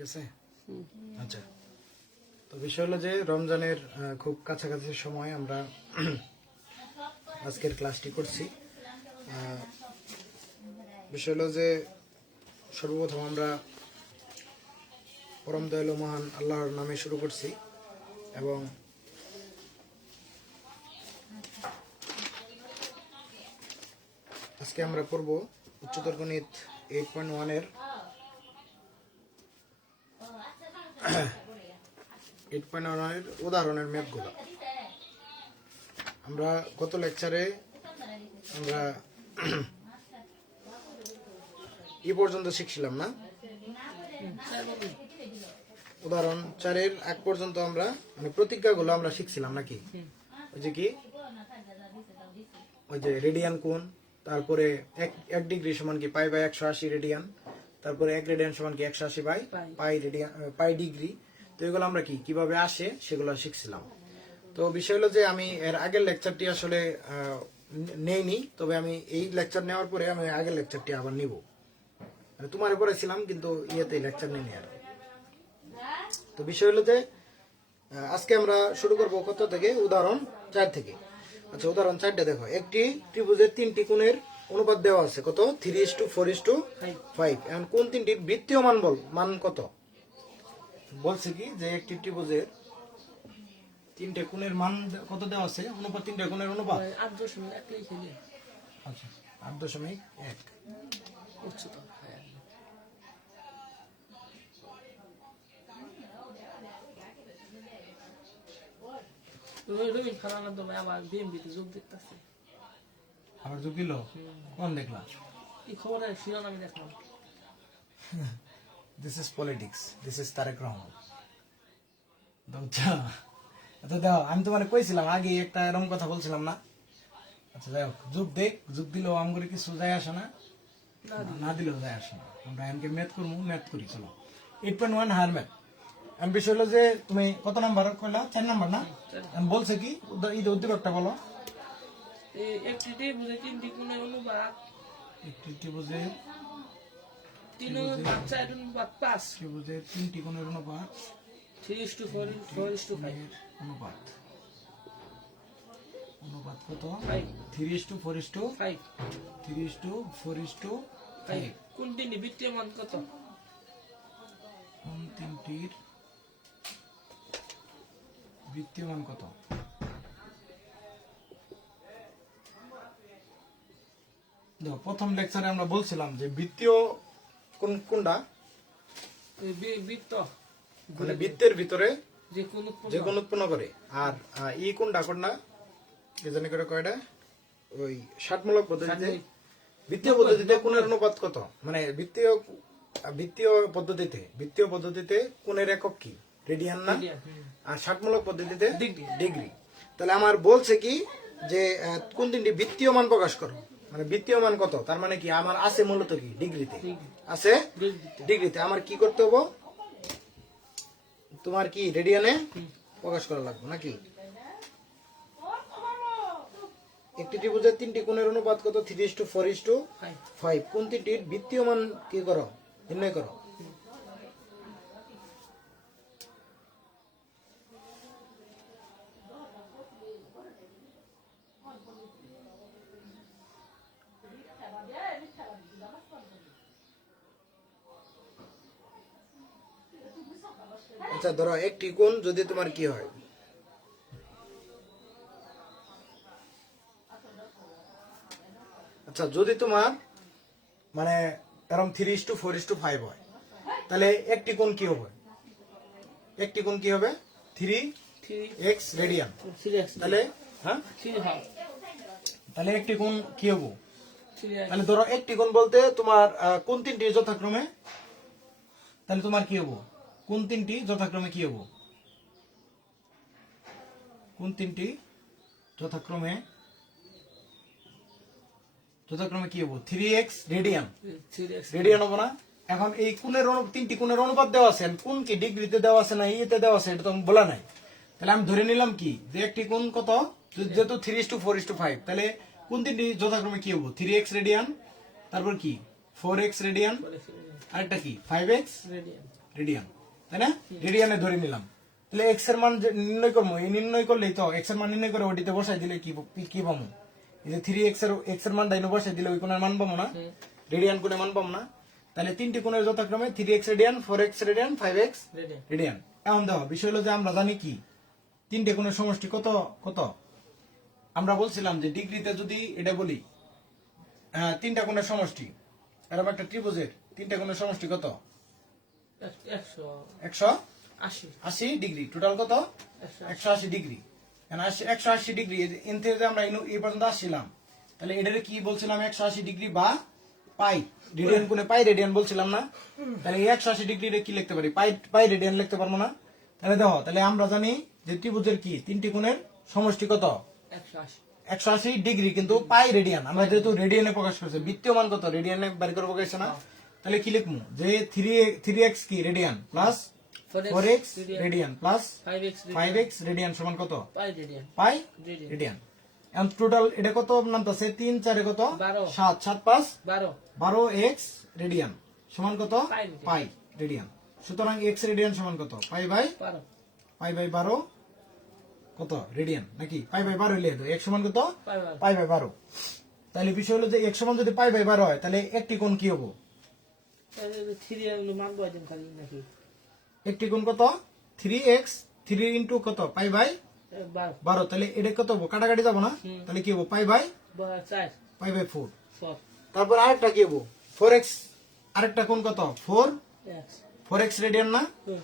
ঠিক আছে। আচ্ছা, তো বিষয় হলো যে রমজানের খুব কাছাকাছি সময় আমরা আজকের ক্লাসটি করছি। বিষয় হলো যে সর্বপ্রথম আমরা পরম দয়ালু মহান আল্লাহর নামে শুরু করছি এবং আজকে আমরা পড়ব উচ্চতর গণিত 8.1 এর 8.1 এর উদাহরণের ম্যাথগুলো। আমরা গত লেকচারে আমরা এই পর্যন্ত শিখছিলাম না, উদাহরণ 4 এর আগ পর্যন্ত আমরা মানে প্রতিজ্ঞাগুলো আমরা শিখছিলাম নাকি? ওই যে কি, ওই যে রেডিয়ান কোণ, তারপরে 1 ডিগ্রি সমান কি পাই বাই 180 রেডিয়ান, তারপরে 1 রেডিয়ান সমান কি 180 by pi radian pi degree. তো এগুলো আমরা কিভাবে আসে সেগুলো শিখছিলাম। তো বিষয় হলো যে আমি এর আগের লেকচারটি আসলে নেইনি, তবে আমি এই লেকচার নেওয়ার পরে আমি আগের লেকচারটি আবার নিব। তোমার পড়েছিলাম কিন্তু ইয়েতে লেকচার নেই আর। তো বিষয় হলো যে আজকে আমরা শুরু করব কত থেকে? উদাহরণ 4 থেকে। আচ্ছা, উদাহরণ 4টা দেখো। একটি ত্রিভুজের 3টি কোণের অনুপাত দেওয়া আছে কত? 3:4:5। এখন কোন তিনটির বৃত্তীয় মান কত? বলছে কি যে একটি ত্রিভুজের 3টে কোণের মান কত দেওয়া আছে? অনুপাত, 3টে কোণের অনুপাত 8.1 লিখে দিন। আচ্ছা, 8.1 উচ্চতা। রবীন ফালানোর দমে আবার বিএমবিতে যোগ দেখতেছে। আবার যোগ দিল? কোন দেখলা? এই খবরের শিরোনামে দেখলাম। This is politics, this is Tarek Rahman. আচ্ছা দাও, আমি তোমার কইছিলাম আগে একটা এরকম কথা বলছিলাম না? আচ্ছা যাই হোক, যোগ দিলেও আমগরে কিছু যায় আসে না, না দিলেও যায় আসে না। আমরা এমকে ম্যাথ করবো, ম্যাথ করি। চলো 8.1 হার ম্যাথ। আমি বিষয় হলো যে তুমি কত নাম্বার কইলা? 4 নাম্বার না? আমি বলছে কি উদ্দীপকটা বলো। একটি ত্রিভুজে 3টি কোণের অনুপাত, একটি ত্রিভুজে 3:4:5। ত্রিভুজের 3টি কোণের অনুপাত 3:4:5। অনুপাত কত? 5। 3:4:5। 5 কোন তিনটি বৃত্তীয় মান কত? কোন তিনটির বৃত্তীয় মান কত? দেখো, প্রথম লেকচারে আমরা বলছিলাম যে বৃত্তীয় কোনটা? বৃত্ত মানে বৃত্তের ভিতরে যে কোন উৎপন্ন করে। আর ই কোনটা কি জানি করে কয়টা? ওই ষাটমূলক পদ্ধতিতে, বৃত্তীয় পদ্ধতিতে কোণের অনুপাত কত? মানে বৃত্তীয় পদ্ধতিতে কোণের একক কি? রেডিয়ান না? আর ষাটমূলক পদ্ধতিতে ডিগ্রি। তাহলে আমার বলছে কি যে কোন তিনটি বৃত্তীয় মান প্রকাশ করো, মানে বৃত্তীয় মান কত? তার মানে কি আমার আছে মূলত কি ডিগ্রিতে আছে, ডিগ্রিতে। আমার কি করতে হবে? তোমার কি রেডিয়ানে প্রকাশ করা লাগবে নাকি? একটি ত্রিভুজের 3টি কোণের অনুপাত কত? 3:4:5। কোন তিনটির বৃত্তীয় মান কি করো? নির্ণয় করো। আচ্ছা ধরো, একটি কোণ যদি তোমার কি হয়, আচ্ছা যদি তোমার মানে এরকম 3:4:5 হয়, তাহলে একটি কোণ কি হবে? 3x radian. তাহলে হ্যাঁ, তাহলে একটি কোণ কি হবে? তাহলে ধরো একটি কোণ বলতে তোমার কোন তিনটি যথাক্রমে, তাহলে তোমার কি হবো? কোন তিনটি যথাক্রমে কি হবো? কোন তিনটি যথাক্রমে কি হবো? 3x রেডিয়ান হবো না? এখন এই কোণের 3টি কোণের অনুপাত দেওয়া আছে, কোন কি ডিগ্রিতে দেওয়া আছে না ইয়েতে দেওয়া আছে এটা তো বলা নাই। তাহলে আমি ধরে নিলাম কি যে একটি কোণ কত, যেহেতু 3:4:5, তাহলে কোন তিনটি যথাক্রমে কি হবো? 3x রেডিয়ান, তারপর কি 4x রেডিয়ান, আরেকটা কি 5x রেডিয়ান, তাই না? রেডিয়ানে ধরে নিলাম, তাহলে এক্স এর মান যে নির্ণয় করবো, এই নির্ণয় করলেই তো এক্স এর মান নির্ণয় করে ওটিতে বসাই দিলে কি পাবো? এই যে 3x এর মান ডাইনো বসাই দিলে ওই কোণের মান পাবো না, রেডিয়ান কোণের মান পাবো না। তাহলে তিনটি কোণের যথাক্রমে 3x radian, 4x radian, 5x radian. এখন দেখো বিষয় হলো যে আমরা জানি কি তিনটে কোণের সমষ্টি কত কত। আমরা বলছিলাম যে ডিগ্রিতে যদি এটা বলি তিনটা কোণের সমষ্টি, এরকম একটা ত্রিভুজের তিনটা কোণের সমষ্টি কত? 180 ডিগ্রি। টোটাল কত? 180 ডিগ্রি। 180 ডিগ্রি এন থেকে আমরা এই পর্যন্ত আসছিলাম, তাহলে এটার কি বলছিলাম? 180 ডিগ্রি বা পাই রেডিয়ান কোণে পাই রেডিয়ান বলছিলাম না? তাহলে এই 180 ডিগ্রি কি লিখতে পারি? পাই রেডিয়ান লিখতে পারবো না? তাহলে দেখো, তাহলে আমরা জানি যে ত্রিভুজের কি তিনটি কোণের সমষ্টি কত? 180 ডিগ্রি, কিন্তু পাই রেডিয়ান। আমরা যেহেতু রেডিয়ানে প্রকাশ করছি, বৃত্তীয় মান কত রেডিয়ানে বের করে প্রকাশ না? তাহলে কি লিখবো? যে 3x কি radian plus 4x radian plus 5x radian সমান কত? পাই রেডিয়ান। এখন টোটাল এটা কত নামতেছে? 3 4 কত? 7 7 5 12x রেডিয়ান সমান কত? পাই রেডিয়ান। সুতরাং x রেডিয়ান সমান কত? পাই বাই 12 কত রেডিয়ান, নাকি পাই বাই 12 হইলে x সমান কত? Pi by 12। তাহলে বিষয় হলো যে x সমান যদি পাই বাই 12 হয়, তাহলে একটি কোণ কি হবো? একটি কোণ কত? 3x 3 ইন্টু কত? Pi by 12। তাহলে এটা কত হবো? কাটাকাটি যাবো না? তাহলে কি হবো? Pi by 4। তারপর আরেকটা কি হবো? 4x, আরেকটা কোণ কত? 4x রেডিয়ান না?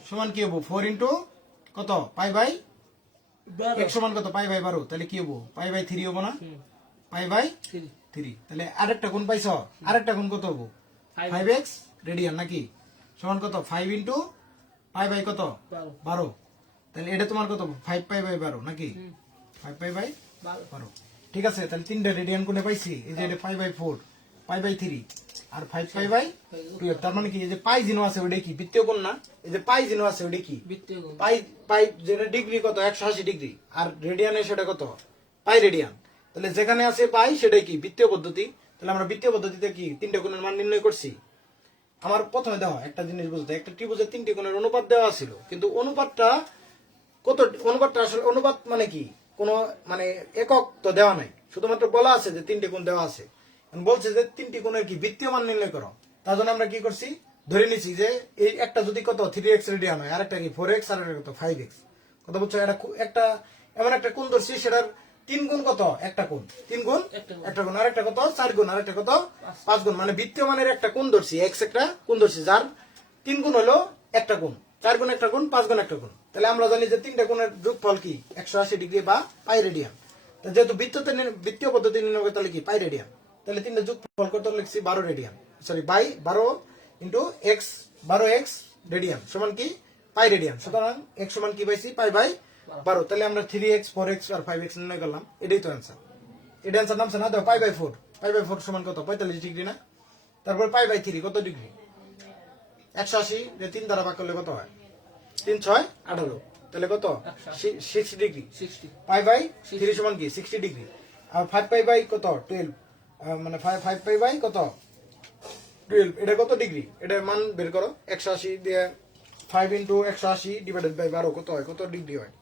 সমান কি হবো? 4 ইন্টু কত? পাই বাই x সমান কত? Pi by 12। তাহলে কি হবো? পাই বাই 3 হবো না? Pi by 3। তাহলে আরেকটা কোণ পাইছ, আরেকটা কোণ কত হবো? 5x রেডিয়ান নাকি? সমান কত? 5 ইন্টু পাই বাই কত? 12। তাহলে এটা তোমার কত? 5 পাই বাই 12 নাকি? 5 পাই বাই 12। ঠিক আছে, তাহলে তিনটা রেডিয়ান কোণে পাইছি। এই যে এটা পাই বাই 4, পাই বাই 3 আর 5 পাই বাই 12। তার মানে কি এই যে পাই জিনো আছে ওইটা কি বৃত্তীয় কোণ না? এই যে পাই জিনো আছে ওইটা কি? পাই পাই যেটা ডিগ্রি কত? 180 ডিগ্রি। আর রেডিয়ানে সেটা কত? পাই রেডিয়ান। তাহলে যেখানে আছে পাই সেটাই কি বৃত্তীয় পদ্ধতি। তাহলে আমরা বৃত্তীয় পদ্ধতিতে কি তিনটা কোণের মান নির্ণয় করছি। আমার প্রথমে দেওয়া একটা জিনিস বুঝতে, একটা ত্রিভুজের তিনটি কোণের অনুপাত দেওয়া ছিল, কিন্তু অনুপাতটা কত? অনুপাতটা আসলে অনুপাত মানে কি? কোন মানে একক তো দেওয়া নাই, শুধুমাত্র বলা আছে যে তিনটি কোণ দেওয়া আছে। বলছে যে তিনটি কোণের কি বৃত্তীয় মান নির্ণয় করো। তার জন্য আমরা কি করছি? ধরে নিছি যে এই একটা যদি কত 3x রেডিয়ান হয়, আর একটা কি 4x, আর একটা কত 5x। কথা বলছো? একটা এমন একটা কোণ ধরছি সেটার 3 গুণ কত? একটা কোণ 3 গুণ একটা কোণ, আর একটা কত 4 গুণ, আর একটা কত 5 গুণ। মানে বৃত্তীয় মানের একটা কোণ ধরছি, x একটা কোণ ধরছি যার 3 গুণ হলো একটা কোণ, 4 গুণ একটা কোণ, 5 গুণ একটা কোণ। তাহলে আমরা জানি যে তিনটা কোণের যোগফল কি? 180 ডিগ্রি বা পাই রেডিয়ান। যেহেতু বৃত্তীয় পদ্ধতি নির্ণয় করতে, তাহলে কি পাই রেডিয়ান। তাহলে তিনটা যোগফল করতে লিখছি 12 radian, sorry by 12 into x, 12x radian সমান কি? Pi radian. সুতরাং x সমান কি পাইছি? Pi by 12। তাহলে আমরা 3x 4x আর 5x নির্ণয় করলাম, এটাই তো অ্যান্সার। এটা অ্যান্সার নামছে না? দেখো পাই বাই 4, পাই বাই 4 সমান কত? 45 ডিগ্রি না? তারপর পাই বাই 3 কত ডিগ্রি? 180 3 দ্বারা ভাগ করলে কত হয়? 3 6 18। তাহলে কত? 60 ডিগ্রি। পাই বাই 3 সমান কি? 60 ডিগ্রি। আর 5 পাই বাই কত? 12, মানে 5 পাই বাই কত? 12। এটা কত ডিগ্রি? এটার মান বের করো। 180 দিয়ে 5 ইন্টু 180 ডিভাইডেড বাই 12 কত হয়? কত ডিগ্রি হয়?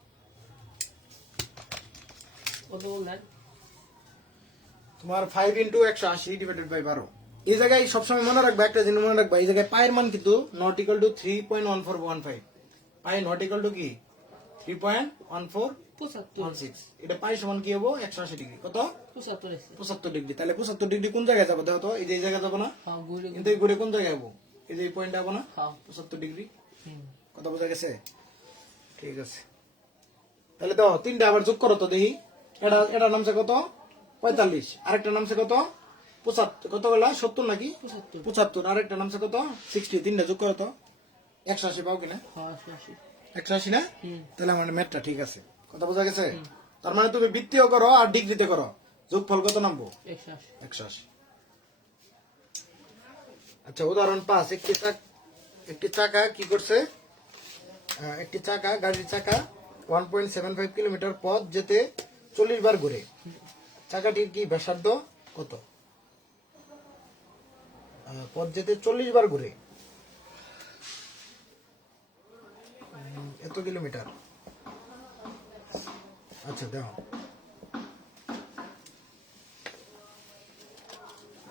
তোমার 5 ইন্টু 180 ডিভাইডেড বাই 12। এই জায়গায় সবসময় মনে রাখবা একটা জিনিস, মনে রাখবা এই জায়গায় পায়ের মান কিন্তু not equal to 3.1415। Pi not equal to কি? 3.1416। এটা পাই সমান কি হবো? 180 ডিগ্রি। কত? 75 ডিগ্রি। তাহলে 75 ডিগ্রি কোন জায়গায় যাবো? দেখো তো, এই যে এই জায়গায় যাবো না? কিন্তু এই ঘুরে কোন জায়গায় যাবো? এই যে এই পয়েন্টে যাবো না? 75 ডিগ্রি। কথা বোঝা গেছে? ঠিক আছে, তাহলে তো তিনটা আবার যোগ করো তো দেখি। এটা নামছে কত? 45। আরেকটা নামছে কত? 75। কত গেল? 70 নাকি? 75। আরেকটা নামছে কত? 60। তিনটা যোগ করো তো 180 পাও কিনা? 180 না? তাহলে আমার ম্যাথটা ঠিক আছে। কথা বোঝা গেছে? তার মানে তুমি বৃত্তীয় করো আর ডিগ্রিতে করো, যোগফল কত নামবো? 180। আচ্ছা, উদাহরণ 5। একটি চাকা কি করছে? একটি চাকা, গাড়ির চাকা 1.75 কিলোমিটার পথ যেতে 40 বার ঘুরে। চাকাটির কি ব্যাসার্ধ কত? পথ যেতে 40 বার ঘুরে। এত কিলোমিটার। আচ্ছা দেখো,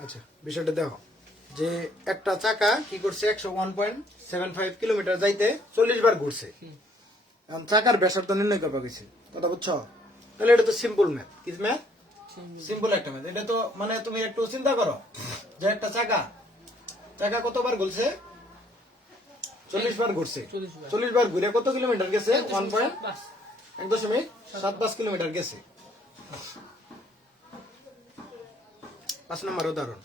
আচ্ছা বিষয়টা দেখো যে একটা চাকা কি করছে 101.75 কিলোমিটার যাইতে 40 বার ঘুরছে। এখন চাকার ব্যাসার্ধ নির্ণয় করবা গেছে, কথা বুঝছো? তাহলে এটা তো সিম্পল ম্যাথ। কি ম্যাথ? সিম্পল একটা ম্যাথ। এটা তো মানে তুমি একটু চিন্তা করো যে একটা চাকা কতবার ঘুরছে? 40 বার ঘুরছে। 40 বার ঘুরে কত কিলোমিটার গেছে? 1.75 কিলোমিটার গেছে। 5 নম্বর উদাহরণ,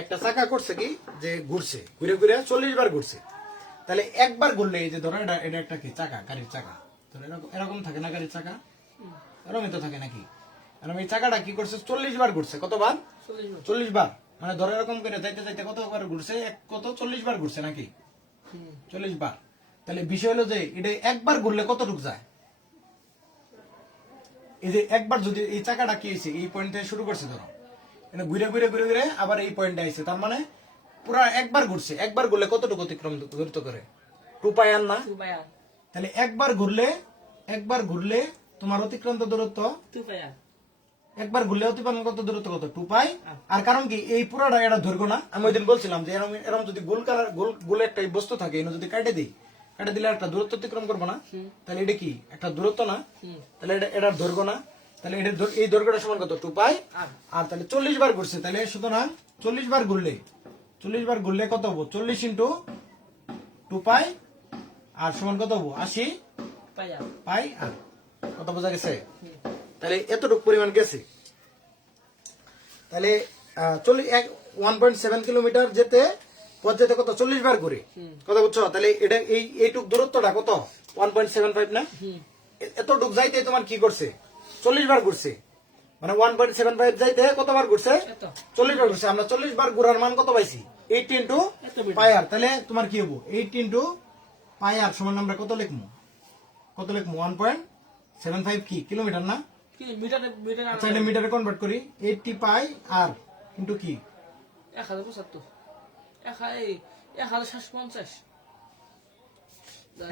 একটা চাকা করছে কি যে ঘুরছে, ঘুরে ঘুরে 40 বার ঘুরছে। তাহলে একবার ঘুরলে, এই যে ধরো এটা একটা কি চাকা, গাড়ির চাকা, এরকম থাকে না গাড়ির চাকা? এরকমই তো থাকে নাকি? এই চাকাটা কি করছে? 40 বার ঘুরছে। কতবার? 40 বার। মানে ধরো এরকম করে যাইতে যাইতে কতবার ঘুরছে? 40 বার ঘুরছে নাকি? 40 বার। তাহলে বিষয় হলো যে এটা একবার ঘুরলে কতটুকু যায়? এই যে একবার যদি এই চাকাটা কি হয়েছে, এই পয়েন্ট থেকে শুরু করছে, ধরো ঘুরে ঘুরে ঘুরে ঘুরে আবার এই পয়েন্টে আইছে, তার মানে পুরো একবার ঘুরছে। একবার ঘুরলে কতটুকু অতিক্রম দূরত্ব করে? 2 পাই আর না? তাহলে একবার ঘুরলে তোমার অতিক্রান্ত দূরত্ব 2 পাই। একবার ঘুরলে অতিক্রান্ত কত দূরত্ব? কত? 2 পাই। আর কারণ কি এই পুরোটা এটা ধরবো না। আমি ওই দিন বলছিলাম যে এরকম যদি গোল একটা বস্তু থাকে, এনে যদি কাটে দিলে একটা দূরত্ব অতিক্রম করবো না, তাহলে এটা কি একটা দূরত্ব না? তাহলে এটা ধরবো না। তাহলে এই দৈর্ঘ্যটা সমান কত? 2 পাই। আর তাহলে 40 বার ঘুরছে, তাহলে সুতরাং 40 বার ঘুরলে কত হবো? 40 ইন্টু 2 পাই আর সমান কত হবো? 80 পাই আর। কত বোঝা গেছে? তাহলে এতটুকু পরিমাণ গেছে। তাহলে 1.7 কিলোমিটার যেতে পথ কত? 40 বার ঘুরে। কথা বুঝছো? তাহলে এটা এইটুক দূরত্বটা কত? 1.75 না? এতটুক যাইতে তোমার কি করছে? 40 বার ঘুরছে। মানে 1.75 যাইতে কতবার ঘুরছে? 40 বার ঘুরছে। আমরা 40 বার ঘুরার মান কত পাইছি? 80 ইন্টু পাই আর। তাহলে তোমার কি হবো? 80 ইন্টু পাই আর সমান আমরা কত লিখবো? 1.75 কি কিলোমিটার না? আচ্ছা এটা মিটারে কনভার্ট করি। 80 পাই আর ইন্টু কি? 1075। 1750।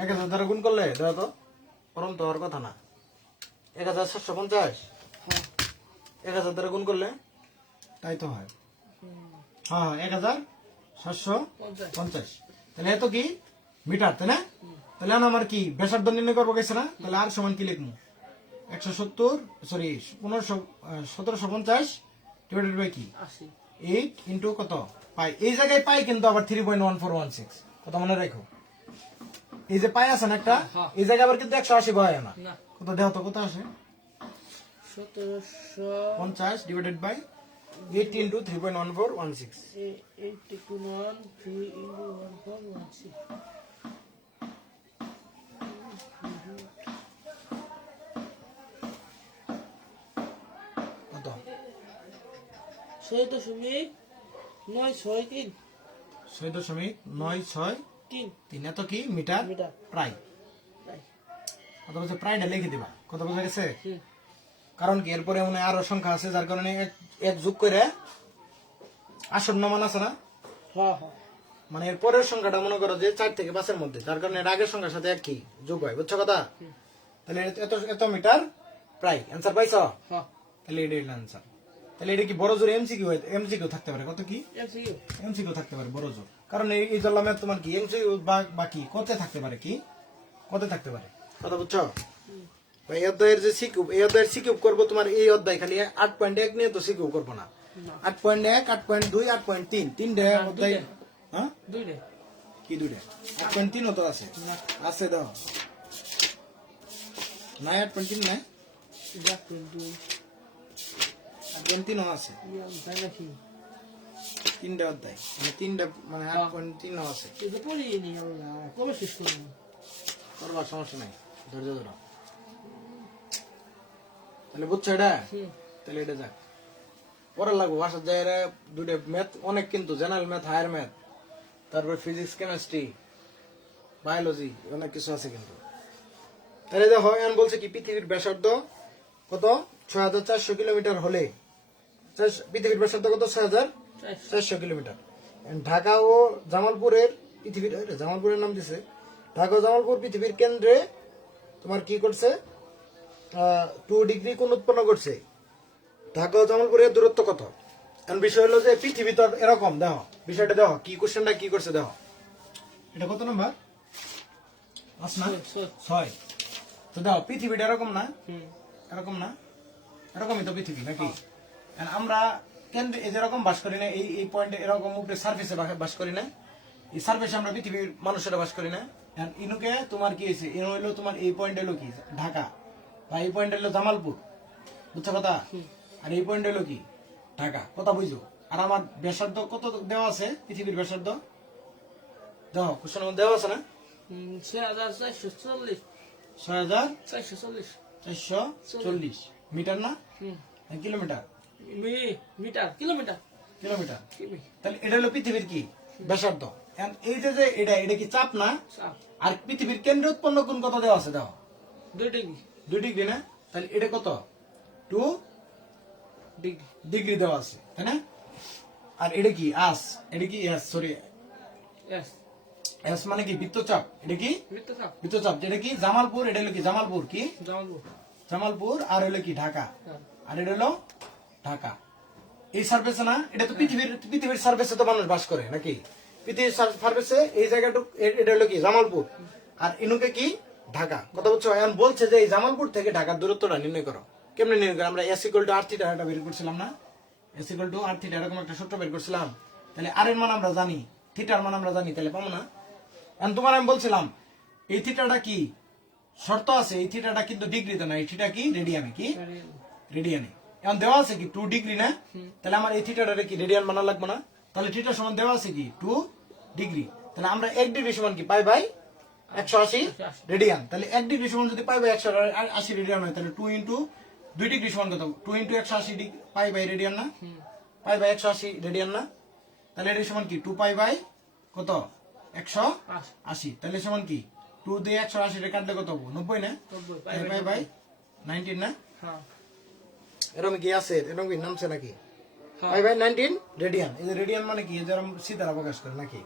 1000 দ্বারা গুণ করলে দেখো তো পরম তো হওয়ার কথা না। 1750 1000 দ্বারা গুণ করলে তাই তো হয়। হ্যাঁ 1750। তাহলে এত কি মিটার, তাই না? তাহলে আমার কি ব্যাসার্ধ নির্ণয় করবো গেছে না? তাহলে আর সমান কি লিখবো? 1750 ডিভাইডেড বাই কি? 8 ইন্টু কত? পাই। এই জায়গায় পাই কিন্তু আবার 3.1416। কত মনে রাখো? এই যে পাই আছে না একটা, এই জায়গায় আবার কিন্তু 180 হয় না। কত দেহ তো কত আসে? 1750 ডিভাইডেড বাই 8 ইন্টু 3.1416। 8.13 কত? 6.963। 6.963। এত কি মিটার প্রায়। কত বলছে? প্রায়টা লিখে দিবা। কত বোঝা গেছে? কারণ কি এরপরে মনে আরো সংখ্যা আছে, যার কারণে এক যোগ করে আসন্ন মান আছে না? মানে এর পরের সংখ্যাটা মনে করো যে 4 থেকে 5 এর মধ্যে, যার কারণে এর আগের সংখ্যার সাথে এক কি যোগ হয়। বুঝছো কথা? তাহলে এত মিটার প্রায়। অ্যান্সার পাইছো? তাহলে এটা অ্যান্সার। তাহলে এটা কি বড় জোর এমসিকিউ এমসিকিউ থাকতে পারে? কত কি এমসিকিউ থাকতে পারে বড় জোর। কারণ এই জল্লামে তোমার কি এমসিকিউ বা কি কতে থাকতে পারে? কি কতে থাকতে পারে? কথা বুঝছো? এই অধ্যায়ের যে সিকিউ করবো তোমার এই অধ্যায় খালি 8.1 নিয়ে তো সিকিউ করবো না। 8.1, 8.2, 8.3 তিনটে অধ্যায়। হ্যাঁ কি দুইটা? 8.3 তো আছে দাও না? 8.3 না? 8.3 আছে তিনটা অধ্যায়, মানে তিনটা, মানে 8.3 আছে। করবা, সমস্যা নাই, ধৈর্য ধরো। তাহলে বুঝছো এটা? তাহলে এটা যাক পরে লাগবো বাসার জায়গায় দুইটা ম্যাথ অনেক, কিন্তু জেনারেল ম্যাথ, হায়ার ম্যাথ, তারপরে ফিজিক্স, কেমিস্ট্রি, বায়োলজি, অনেক কিছু আছে কিন্তু। তাহলে দেখো এখন বলছে কি পৃথিবীর ব্যাসার্ধ কত? 6400 কিলোমিটার হলে পৃথিবীর ব্যাসার্ধ কত? 6400 কিলোমিটার। ঢাকা ও জামালপুরের জামালপুরের নাম দিছে ঢাকা ও জামালপুর পৃথিবীর কেন্দ্রে তোমার কি করছে 2 ডিগ্রি কোণ উৎপন্ন করছে। ঢাকা ও জামালপুরের দূরত্ব কত? এখন বিষয় হলো যে পৃথিবী তো এরকম, দেখো বিষয়টা দেখো কি কোশ্চেনটা কি করছে দেখো। এটা কত নাম্বার? 5 না 6। তো দেখো পৃথিবীটা এরকম না, এরকম না, এরকমই তো পৃথিবী নাকি? And আমরা কেন্দ্রে এই যেরকম বাস করি না, এই পয়েন্টে এরকম উপরে সার্ফেসে বাস করি না, এই সার্ফেসে আমরা পৃথিবীর মানুষেরা বাস করি না। And ইনুকে তোমার কি হয়েছে, ইনু হইলো তোমার এই পয়েন্ট হলো কি ঢাকা, বা এই পয়েন্ট হলো জামালপুর, বুঝছো কথা? আর এই পয়েন্ট হলো কি ঢাকা, কথা বুঝো। আর আমার ব্যাসার্ধ কত দেওয়া আছে, পৃথিবীর ব্যাসার্ধ দেখো কোশ্চেন দেওয়া আছে না, 6440 6440 মিটার না কিলোমিটার? Metre kilometre kilometre. কিমি তাহলে এটা হলো পৃথিবীর কি ব্যাসার্ধ। And এই যে এটা কি চাপ না? চাপ আর পৃথিবীর কেন্দ্রে উৎপন্ন কোণ কত দেওয়া আছে দেখো, 2 ডিগ্রি 2 ডিগ্রি না? তাহলে এটা কত 2 ডিগ্রি ডিগ্রি দেওয়া আছে, তাই না? আর এটা কি আস, এটা কি এস, সরি yes এস মানে কি বৃত্তচাপ, এটা কি মিটার চাপ বৃত্তচাপ, যেটা কি জামালপুর, এটা হলো কি জামালপুর কি জামালপুর জামালপুর, আর হলো কি ঢাকা, আর এটা হলো ঢাকা। এই সার্ফেসে না, এটা তো পৃথিবীর সার্ফেসে তো মানুষ বাস করে নাকি? পৃথিবীর সার্ফেসে এই জায়গাটুকু এটা হলো কি জামালপুর, আর ইনুকে কি ঢাকা, কথা বুঝছো? এখন বলছে যে এই জামালপুর থেকে ঢাকার দূরত্বটা নির্ণয় করো। কেমনে নির্ণয় করো? আমরা s equal to r theta এটা বের করছিলাম না, s equal to r theta এরকম একটা সূত্র বের করছিলাম। তাহলে আর এর মান আমরা জানি, থিটার মান আমরা জানি, তাহলে পাবো না? এখন তোমার আমি বলছিলাম এই থিটাটা কি শর্ত আছে, এই থিটাটা কিন্তু ডিগ্রিতে না, এই থিটা কি রেডিয়ানে, কি রেডিয়ানে। এখন দেওয়া আছে কি 2 ডিগ্রি না? তাহলে আমার এই থিটাটারে কি রেডিয়ান বানা লাগবে না? তাহলে থিটা সমান দেওয়া আছে কি 2 ডিগ্রি। তাহলে আমরা 1 ডিগ্রি সমান কি পাই বাই 180 রেডিয়ান। তাহলে 1 ডিগ্রি সমান যদি পাই বাই 180 রেডিয়ান হয়, তাহলে 2 ইনটু 2 ডিগ্রি সমান কত? 2 ইনটু 180 পাই বাই রেডিয়ান না? পাই বাই 180 রেডিয়ান না? তাহলে এটা সমান কি 2 পাই বাই কত 180। তাহলে সমান কি 2 দিয়ে 180 রে কাটলে কত হবে? 90 না? পাই বাই 19 না? হ্যাঁ এরকম কি আছে, এরকম কি নামছে নাকি? হ্যাঁ। Pi by 19 radian. এই যে রেডিয়ান মানে কি, যেরকম সিতারা প্রকাশ করে নাকি?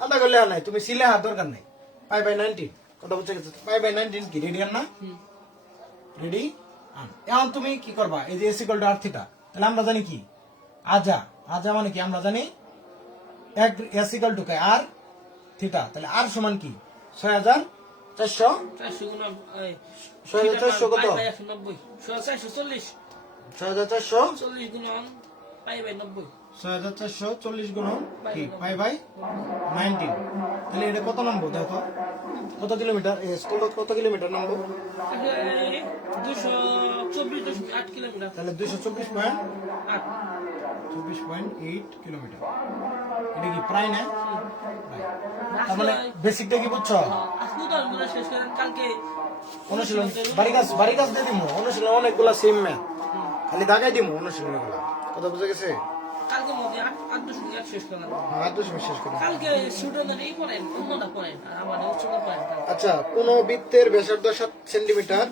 আলাদা করলে আর নাই, তুমি সিলে হাত দরকার নাই। পাই বাই 19 কথা বুঝতে গেছো? পাই বাই 19 কি রেডিয়ান না? রেডি। এখন তুমি কি করবা, এই যে s equal to r theta, তাহলে আমরা জানি কি আজা, আজা মানে কি আমরা জানি এক s equal to r theta. তাহলে আর সমান কি 6400, 400 গুণ 6400 কত? 190 440 6400 40 গুণ পাই বাই 90 6440 গুণ কি পাই বাই 19। তাহলে এটা কত নামবো দেখো, কত কিলোমিটার, কত কিলোমিটার নামবো? 224.8 কিলোমিটার তাহলে 224.8 কিলোমিটার। এটা কি প্রায় না? তার মানে বেসিকটা কি বুঝছো? আজকে তো আমরা শেষ করেন কালকে অনুশীলন বাড়ি কাজ দিয়ে দিমু, অনুশীলন অনেকগুলা সেম ম্যাথ, খালি দাগাই দিমু অনুশীলন গুলা, কথা বুঝে গেছে? কালকে মধ্যে 8 শেষ করেন হ্যাঁ তো শেষ করি। কালকে স্টুডেন্টদের এই পড়েন অন্যটা পড়েন আর আমাদের উচ্চতা পড়েন আচ্ছা, কোন বৃত্তের ব্যাসার্ধ 7 সেন্টিমিটার,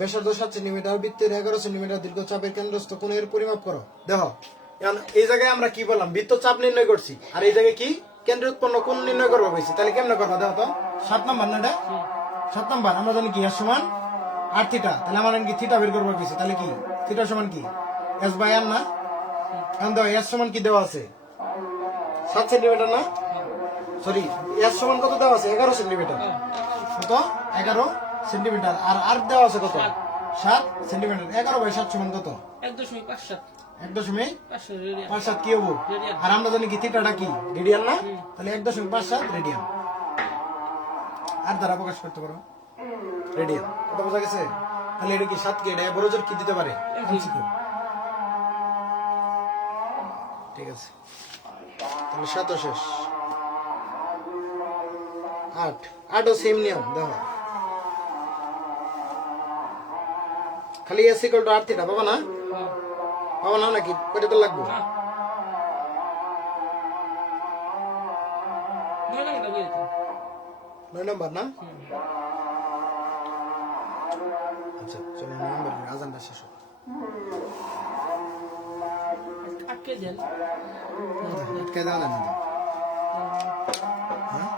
ব্যাসার্ধ 7 সেন্টিমিটার, বৃত্তের 11 সেন্টিমিটার দীর্ঘ চাপের কেন্দ্রস্থ কোণের পরিমাপ করো। দেখো এখন এই জায়গায় আমরা কি বললাম, বৃত্ত চাপ নির্ণয় করছি, আর এই জায়গায় কি কেন্দ্র উৎপন্ন কোণ নির্ণয় করবো বলছি। তাহলে কেমনে করবো দেখো তো, 7 নাম্বার না এটা? 7 নাম্বার আমরা জানি কি এর সমান আর থিটা। তাহলে আমার কি থিটা বের করবো কিছু, তাহলে কি থিটা সমান কি এস বাই আর না? এখন দেখো এস সমান কি দেওয়া আছে 7 সেন্টিমিটার না, সরি এস সমান কত দেওয়া আছে 11 সেন্টিমিটার, কত 11 সেন্টিমিটার। আর আর দেওয়া আছে কত 7 সেন্টিমিটার। 11 বাই 7 সমান কত? 1.57 1.57 কি হবো? আর আমরা জানি কি থিটাটা কি রেডিয়ান না? তাহলে 1.57 রেডিয়ান আর দ্বারা প্রকাশ করতে পারো রেডিয়ান, কথা বোঝা গেছে? তাহলে এটা কি 7 কে এটা বড় জোর কি দিতে পারে? ঠিক আছে, তাহলে 7 শেষ, 8ও সেম নিয়ম। দেখো খালি s equal to r theta পাবা না? পাবা না নাকি? কয়টা তো লাগবে? 9 নাম্বার না? আচ্ছা চলো 9 নাম্বার আজানটা শেষ হোক। আটকে দেন আটকে দেওয়া যায় না? হ্যাঁ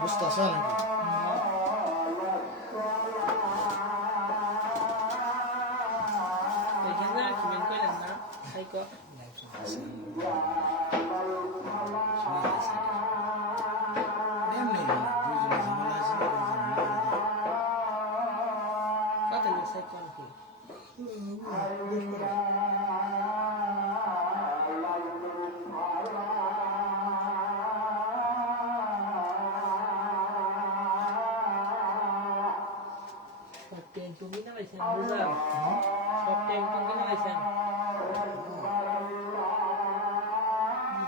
বুঝতেছো নাকি? এখানে কি মেন কইলেন না সাইকো এমনি না, দুইজনে ঝামেলা আছে, কত না সাইকো কি সব টাইম তুমি না লাইছেন বুঝলাম সব টাইম তুমি না লাইছেন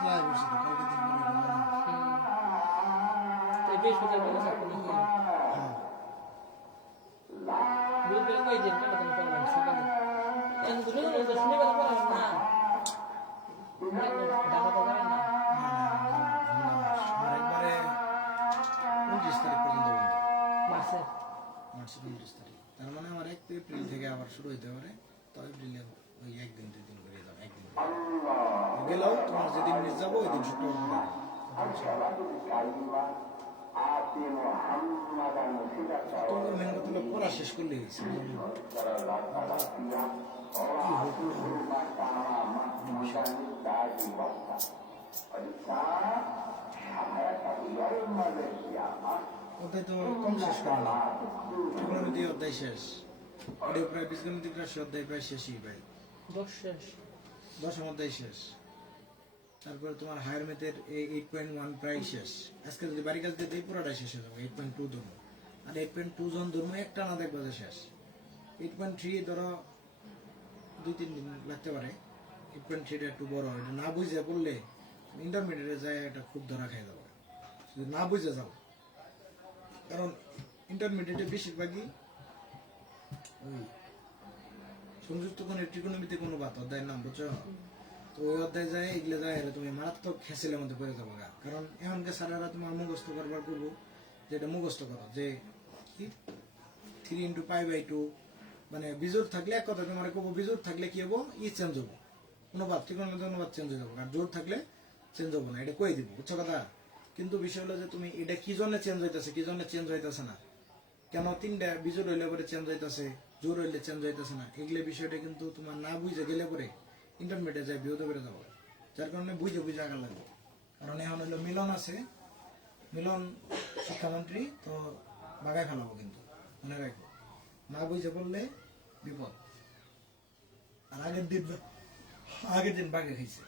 যাই বসে তো, কালকে দিন করে এটা জানি। তো বেশ কথা বলা যাবে না হ্যাঁ, গ্রুপে কই দিন কেন তুমি করবেন সকালে এন গুলো তো শুনে কথা বলা না ঢাকা তো করেন না আর একবারে 29 তারিখ পর্যন্ত বন্ধ। মাসে মার্চের 29 তারিখ। তার মানে আমার 1 এপ্রিল থেকে আবার শুরু হইতে পারে। তো এপ্রিলে ওই একদিন 2 দিন করে যাবো, একদিন গেলেও তোমার যেদিন মিস যাবো ওই দিন শুক্রবার করে দেবো। তোমার মেন কথা হলো পড়া শেষ করলে হয়েছে। কি হোক না হোক কোনো বিষয়। অধ্যায় তো কম শেষ করে না, ত্রিকোণমিতি অধ্যায় শেষ, এটা প্রায় বীজগণিতিক রাশি অধ্যায় প্রায় শেষই প্রায় 10 শেষ 10ম অধ্যায় শেষ। তারপরে তোমার হায়ার ম্যাথের 8.1 প্রায় শেষ। আজকে যদি বাড়ি কাজ দিয়ে পুরোটাই শেষ হয়ে যাবে। 8.2 ধর্ম আর 8.2 জন ধর্ম একটা না দেখবা যে শেষ। 8.3 ধরো 2-3 দিন লাগতে পারে। 8.3টা একটু বড়, এটা না বুঝে পড়লে ইন্টারমিডিয়েটে যায় এটা খুব ধরা খাই যাবে যদি না বুঝে যাও। কারণ ইন্টারমিডিয়েটে বেশিরভাগই ওই সংযুক্ত কোণের ত্রিকোণমিতি কোনো বাত অধ্যায়ের নাম বুঝছো? তো ওই অধ্যায় যায় এগুলো যায় এরা তুমি মারাত্মক খেসেলের মধ্যে পড়ে যাবো গা। কারণ এমনকি স্যারেরা তোমার মুখস্থ করবার করবো, যেটা মুখস্থ করো যে কি 3 × π/2 মানে বিজোড় থাকলে এক কথা তোমার কবো, বিজোড় থাকলে কি হবো, চেঞ্জ হবো, অনুপাত ত্রিকোণমিতি অনুপাত চেঞ্জ হয়ে যাবো, আর জোর থাকলে চেঞ্জ হবো না, এটা কই দিব বুঝছো কথা। কিন্তু বিষয় হলো যে তুমি এটা কি জন্য চেঞ্জ হইতেছে, কি জন্য চেঞ্জ হইতেছে না, কেন 3টা বিজোড় হইলে পরে চেঞ্জ হইতেছে, জোর হইলে চেঞ্জ হইতেছে না, এগুলো বিষয়টা কিন্তু তোমার না বুঝে গেলে পরে ইন্টারমিডিয়েট যায় বিরত করে যাবো। যার কারণে বুঝে বুঝে আগার লাগবে। কারণ এখন হইলো মিলন আছে, মিলন শিক্ষামন্ত্রী, তো বাগায় ফেলাবো কিন্তু মনে রাখবো, না বুঝে পড়লে বিপদ। আর আগের দিন বাগে খাইছে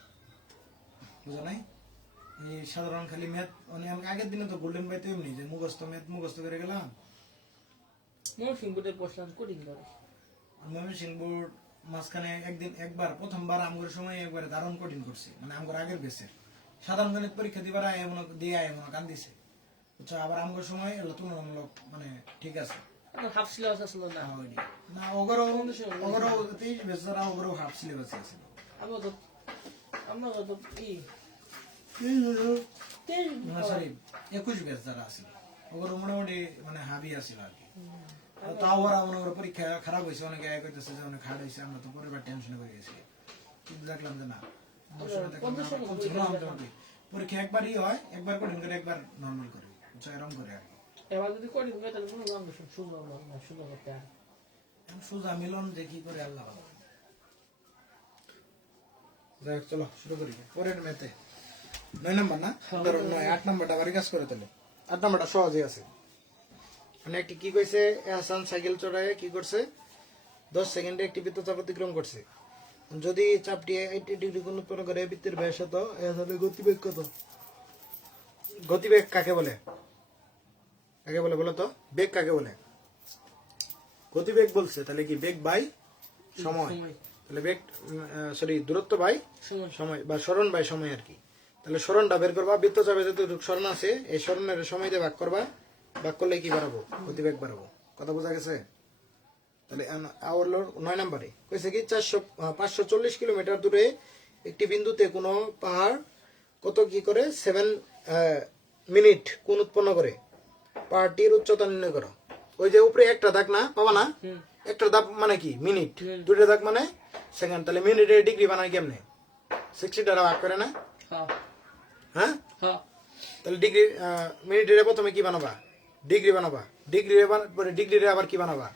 বুঝা নাই। এই সাধারণ খালি ম্যাথ মানে আগের দিনে তো গোল্ডেন পাইতে এমনি যে মুখস্থ ম্যাথ মুখস্থ করে গেলাম। মৌসুম বোর্ডের প্রশ্ন কঠিন করে ময়মনসিংহ বোর্ড মাঝখানে একবার প্রথমবার আমগর সময় একবারে দারুণ কঠিন করছে, মানে আমগর আগের বেসের সাধারণ গণিত পরীক্ষা দিবার এমন দিয়ে এমন কান দিছে বুঝছো। আবার আমগর সময় এগুলো তুলনামূলক মানে ঠিক আছে হাফ সিলেবাস আসলো না না, ওগরও 23 বেচারা ওগরও হাফ সিলেবাস আছে। আমরা তো কি সরি 21 বেচ যারা আছে ওগরও মোটামুটি মানে হাবি আছিল আর কি। তাও ওরা মনে করো পরীক্ষা খারাপ হয়েছে, অনেকে এক হইতেছে যে অনেক হার্ড হয়েছে, আমরা তো পরের বার টেনশনে করে গেছি। কিন্তু দেখলাম যে না, পরীক্ষা একবারই হয়, একবার কঠিন করে একবার নর্মাল করে বুঝছো, এরকম করে আর কি। এবার যদি কঠিন করে তাহলে কোনো লাভ নেই, সুন্দর করতে হয়। সুজা মিলন দেখি করে আল্লাহ ভালো। যাই হোক, চলো শুরু করি পরের ম্যাথে 9 নম্বর না, ধরো 9 8 নম্বরটা বাড়ি কাজ করে তাহলে 8 নম্বরটা সহজই আছে। মানে একটি কি কইছে, হাসান সাইকেল চড়ায় কি করছে 10 সেকেন্ডে একটি বৃত্তচাপ অতিক্রম করছে। যদি চাপটি 80 ডিগ্রি কোণ উৎপন্ন করে বৃত্তের ব্যাস হতো, এর গতিবেগ কত? গতিবেগ কাকে বলে? কাকে বলে বলো তো? বেগ কাকে বলে? গতিবেগ বলছে, তাহলে কি বেগ বাই সময়, তাহলে বেগ সরি দূরত্ব বাই সময় বা সরণ বাই সময় আর কি। তাহলে সরণটা বের করবা, বৃত্তচাপে যতটুকু সরণ আছে এই সরণের সময় দিয়ে ভাগ করবা, ভাগ করলে কি বাড়াবো? গতিবেগ বাড়াবো। কথা বোঝা গেছে? তাহলে 9 নম্বরে কইছে কি 540 কিলোমিটার দূরে একটি বিন্দুতে কোনো পাহাড় কত কি করে 7 মিনিট কোণ উৎপন্ন করে, পাহাড়টির উচ্চতা নির্ণয় করো। ওই যে উপরে একটা দাগ না পাবা না, একটা দাগ মানে কি মিনিট, দুটো দাগ মানে সেকেন্ড, তাহলে মিনিটের ডিগ্রি বানায় কেমনে? 60 দ্বারা ভাগ করে না? হ্যাঁ তাহলে ডিগ্রি মিনিটের প্রথমে কি বানাবা ডিগ্রি বানাবা ডিগ্রি পরে ডিগ্রিরে আবার কি বানাবা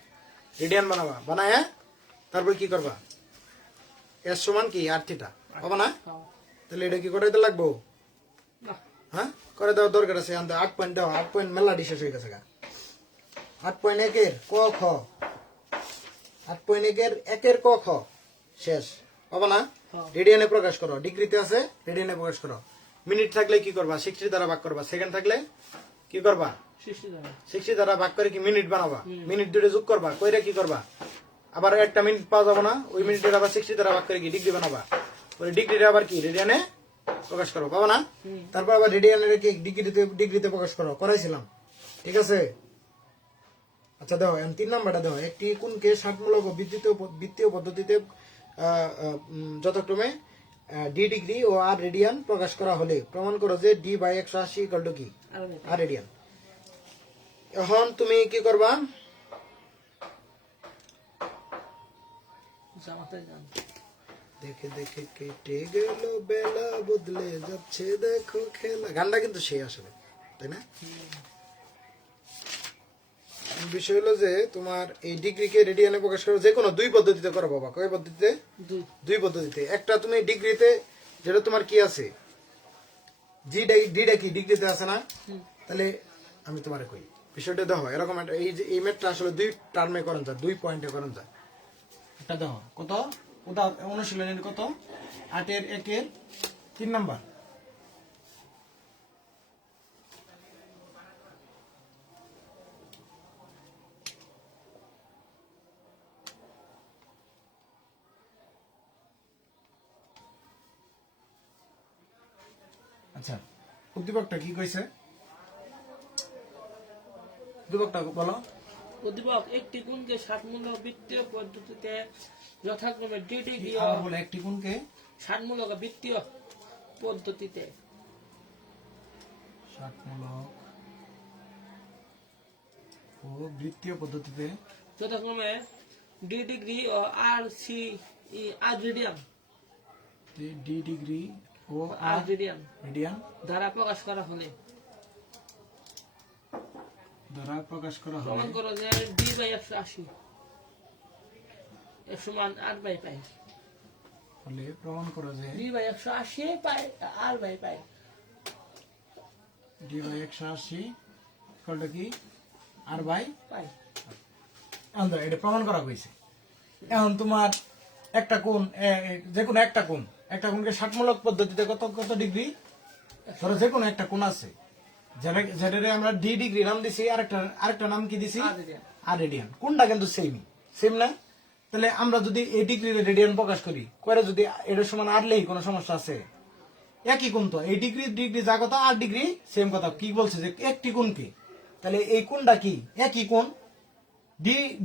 রেডিয়ান বানাবা বানায় তারপর কি করবা এস সমান কি আর থিটা পাবা না হ্যাঁ। তাহলে এটা কি করে দিতে লাগবো না, হ্যাঁ করে দেওয়ার দরকার আছে 8 পয়েন্ট দাও 8 পয়েন্ট মেলা শেষ হয়ে গেছে 8.1 ক খ 8.1 ক খ শেষ পাবা না হ্যাঁ। রেডিয়ানে প্রকাশ করো ডিগ্রিতে আছে রেডিয়ানে প্রকাশ করো মিনিট থাকলে কি করবা 60 দ্বারা ভাগ করবা সেকেন্ড থাকলে কি করবা 60 দ্বারা 60 দ্বারা ভাগ করে কি মিনিট বানাবা মিনিট দুটো যোগ করবা কইরা কি করবা আবার একটা মিনিট পাওয়া যাবে না ওই মিনিটের আবার 60 দ্বারা ভাগ করে কি ডিগ্রি বানাবা ওই ডিগ্রিটা আবার কি রেডিয়ানে প্রকাশ করো পাবা না তারপর আবার রেডিয়ানের কি ডিগ্রিতে প্রকাশ করো করাইছিলাম ঠিক আছে আচ্ছা দাও 3 নাম্বারটা দাও একটি কোণকে ষাটমূলক ও বৃত্তীয় পদ্ধতিতে যথাক্রমে ডি ডিগ্রি ও আর রেডিয়ান প্রকাশ করা হলে প্রমাণ করো যে ডি বাই 180 ইকুয়াল টু কি আর রেডিয়ান এখন তুমি কি করবা জামাতে যান দেখে দেখে কেটে গেল বেলা বদলে যাচ্ছে দেখো খেলা গানটা কিন্তু সেই আসলে তাই না বিষয় হলো যে তোমার এই ডিগ্রিকে রেডিয়ানে প্রকাশ করো যে কোনো দুই পদ্ধতিতে করো বাবা কয় পদ্ধতিতে দুই পদ্ধতিতে একটা তুমি ডিগ্রিতে যেটা তোমার কি আছে ডিটা কি ডিগ্রিতে আছে না তাহলে আমি তোমারে কই বিষয়টা দেখো এরকম একটা এই যে এই ম্যাথটা আসলে দুই টার্মে করেন যায় 2 পয়েন্টে করেন যায় এটা দেখো কত অনুশীলনের কত 8 এর 1 এর 3 নাম্বার আচ্ছা উদ্দীপকটা কি কইছে উদ্দীপকটা বলো উদ্দীপক একটি কোণকে ষাটমূলক বৃত্তীয় পদ্ধতিতে যথাক্রমে ডি ডিগ্রি ও আবার বলে একটি কোণকে ষাটমূলক ও বৃত্তীয় পদ্ধতিতে ষাটমূলক ও বৃত্তীয় পদ্ধতিতে যথাক্রমে ডি ডিগ্রি ও আর সি আর রেডিয়ান ডি ডিগ্রি ও আর রেডিয়ান রেডিয়ান দ্বারা প্রকাশ করা হলে দ্বারা প্রকাশ করা হয় প্রমাণ করো যে ডি বাই 180 এর সমান আর বাই পাই ফলে প্রমাণ করো যে d by 180 pi r by pi d by 180 equal কি আর বাই পাই আমরা এটা প্রমাণ করা হয়েছে এখন তোমার একটা কোণ যে কোনো একটা কোণকে ষাটমূলক পদ্ধতিতে কত কত ডিগ্রি ধরো যে কোনো একটা কোণ আছে যেটারে আমরা ডি ডিগ্রি নাম দিছি আরেকটা নাম কি দিছি আর রেডিয়ান কোনটা কিন্তু সেম না তাহলে আমরা যদি এই ডিগ্রি রেডিয়ান প্রকাশ করি করে যদি এটার সমান আর লেই কোনো সমস্যা আছে একই কোণ তো এই ডিগ্রি যা কথা আর ডিগ্রি সেম কথা কি বলছে যে একটি কোণকে তাহলে এই কোণটা কি একই কোণ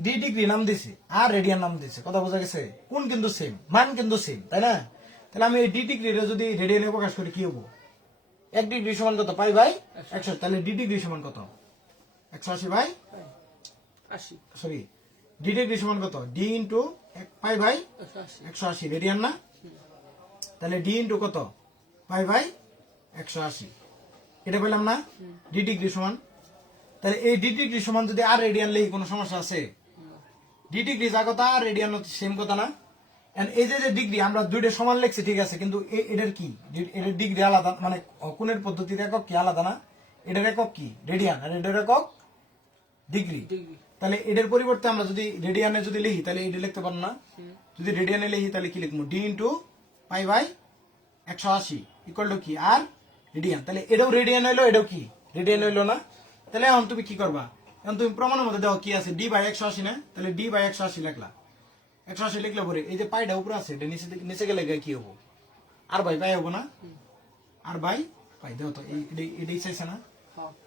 ডি ডিগ্রি নাম দিছে আর রেডিয়ান নাম দিছে কথা বোঝা গেছে কোণ কিন্তু সেম মান কিন্তু সেম তাই না তাহলে আমি এই ডি ডিগ্রি যদি রেডিয়ানে প্রকাশ করি কি হবো 1 ডিগ্রি সমান কত পাই বাই 100 তাহলে ডি ডিগ্রি সমান কত 180 বাই 80 সরি ডি ডিগ্রি সমান কত d into pi by 180 180 radian না তাহলে ডি ইন্টু কত পাই বাই 180 এটা পেলাম না ডি ডিগ্রি সমান তাহলে এই ডি ডিগ্রি সমান যদি আর রেডিয়ান লেই কোনো সমস্যা আছে ডি ডিগ্রি যা কথা আর রেডিয়ান সেম কথা না এই যে ডিগ্রি আমরা দুইটা সমান লিখছি ঠিক আছে কিন্তু এটার কি এটার ডিগ্রি আলাদা মানে কোণের পদ্ধতির একক কি আলাদা না এটার একক কি রেডিয়ান আর এটার একক ডিগ্রি তাহলে এটার পরিবর্তে আমরা যদি রেডিয়ানে যদি লিখি তাহলে এটা লিখতে পারবো না যদি রেডিয়ানে লিখি তাহলে কি লিখবো d into pi by 180 equal to কি আর রেডিয়ান তাহলে এটাও রেডিয়ান হইলো এটাও কি রেডিয়ান হইলো না তাহলে এখন তুমি কি করবা এখন তুমি প্রমাণের মধ্যে দাও কি আছে ডি বাই 180 না তাহলে ডি বাই 180 লিখলা 180 লিখলে পরে এই যে পাইটা উপরে আছে এটা নিচে গেলে কি হবো আর বাই পাই হবো না আর বাই পাই দাও তো এটাই চাইছে না